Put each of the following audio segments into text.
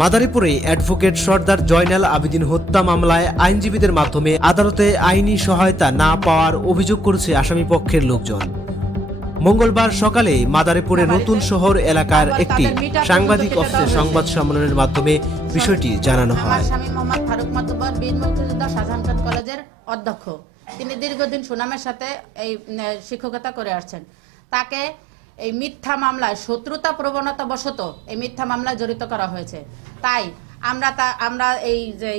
মাদারীপুরে advocate সর্দার জয়নাল আবেদিন হত্যা মামলায় আইনজীবীদের মাধ্যমে আদালতে আইনি সহায়তা না পাওয়ার অভিযোগ করেছে আসামিপক্ষের লোকজন। মঙ্গলবার সকালে মাদারীপুরে নতুন শহর এলাকার একটি সাংবাদিক অফিসে সংবাদ সম্মেলনের মাধ্যমে বিষয়টি জানানো হয়। স্বামী মোহাম্মদ ফারুক মাতুব্বর বীর মুক্তিযোদ্ধা শাহজাহান খান কলেজের অধ্যক্ষ। তিনি দীর্ঘদিন সুনামের সাথে এই শিক্ষকতা করে আসছেন। তাকে এই মিথ্যা মামলায় শত্রুতা প্রবণতা বশত এই মিথ্যা মামলায় জড়িত করা হয়েছে। তাই আমরা এই যে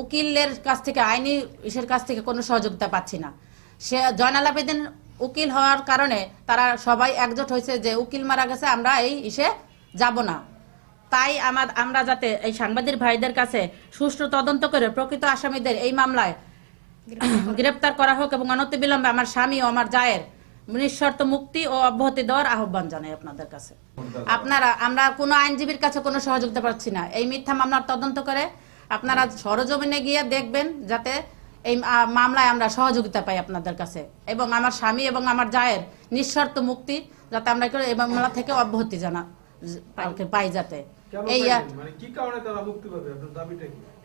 উকিলের কাছ থেকে আইনি ইসের কাছ থেকে কোনো সহযোগিতা পাচ্ছি না। সে জয়নাল আবেদিন উকিল হওয়ার কারণে তারা সবাই একজোট হয়েছে যে উকিল মারা গেছে, আমরা এই ইসে যাব না। তাই আমরা যাতে এই সাংবাদিক ভাইদের কাছে সুষ্ঠু তদন্ত করে প্রকৃত আসামিদের এই মামলায় গ্রেপ্তার করা হোক এবং অনতিবিলম্বে আমার স্বামী ও আমার জায়ের নিঃশর্ত মুক্তি ও অব্যাহতি দেওয়ার আহ্বান জানাই আপনাদের কাছে। আমরা কোনো আইনজীবীর কাছে কোনো সহযোগিতা পাচ্ছি না। এই মিথ্যা মামলার তদন্ত করে আপনারা সরজমিনে গিয়ে দেখবেন যাতে এই মামলায় আমরা সহযোগিতা পাই আপনাদের কাছে, এবং আমার স্বামী এবং আমার জায়ের নিঃশর্ত মুক্তি যাতে আমরা এই মামলা থেকে অব্যাহতি পাই। যাতে এই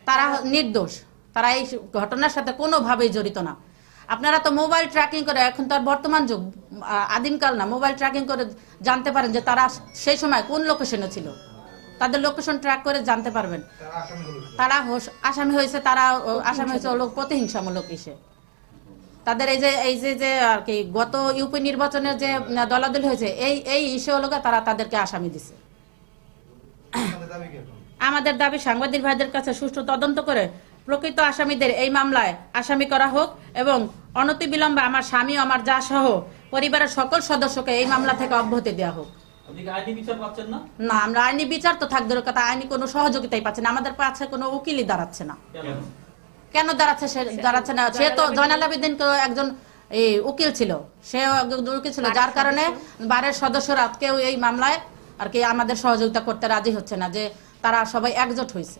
তারা নির্দোষ, তারা এই ঘটনার সাথে কোনোভাবেই জড়িত না। আপনারা তো মোবাইল ট্র্যাকিং করে, এখন তো আর বর্তমান যুগ, আদিমকাল না, মোবাইল ট্র্যাকিং করে জানতে পারেন যে তারা সেই সময় কোন লোকেশনে ছিল। তাদের লোকেশন ট্র্যাক করে জানতে পারবেন তারা আসামি হয়েছে। তারা আসামি হয়েছে প্রতিহিংসামূলক ইসে। তাদের এই যে আর কি গত ইউপি নির্বাচনের যে দলাদলি হয়েছে এই ইস্যু হলো তারা তাদেরকে আসামি দিছে। আমাদের দাবি সাংবাদিক ভাইদের কাছে সুষ্ঠু তদন্ত করে প্রকৃত আসামিদের এই মামলায় আসামি করা হোক এবং অনতিবিলম্বে আমার স্বামী ও আমার জা সহ পরিবারের সকল সদস্যকে এই মামলা থেকে অব্যাহতি দেওয়া হোক। না, আমরা আইনি বিচার তো থাকবে কথা, আইনি কোনো সহযোগিতাই পাচ্ছে না। আমাদের পাশে কোনো উকিলই দাঁড়াচ্ছে না। কেন দাঁড়াচ্ছে না? সে তো জয়নাল আবেদিন একজন উকিল ছিল, সে উকিল ছিল, যার কারণে বারের সদস্যরা কেউ এই মামলায় আর কি আমাদের সহযোগিতা করতে রাজি হচ্ছে না, যে তারা সবাই একজোট হয়েছে।